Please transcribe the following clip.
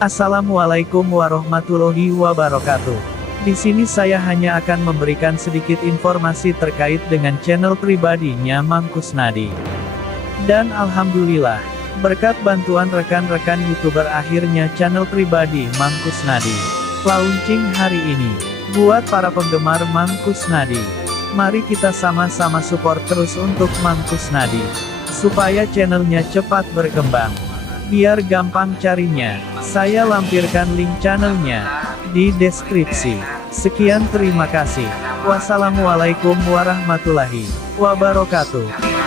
Assalamualaikum warahmatullahi wabarakatuh. Di sini saya hanya akan memberikan sedikit informasi terkait dengan channel pribadinya Mang Kusnadi. Dan alhamdulillah, berkat bantuan rekan-rekan YouTuber akhirnya channel pribadi Mang Kusnadi launching hari ini. Buat para penggemar Mang Kusnadi, mari kita sama-sama support terus untuk Mang Kusnadi, supaya channelnya cepat berkembang. Biar gampang carinya, saya lampirkan link channelnya di deskripsi. Sekian, terima kasih. Wassalamualaikum warahmatullahi wabarakatuh.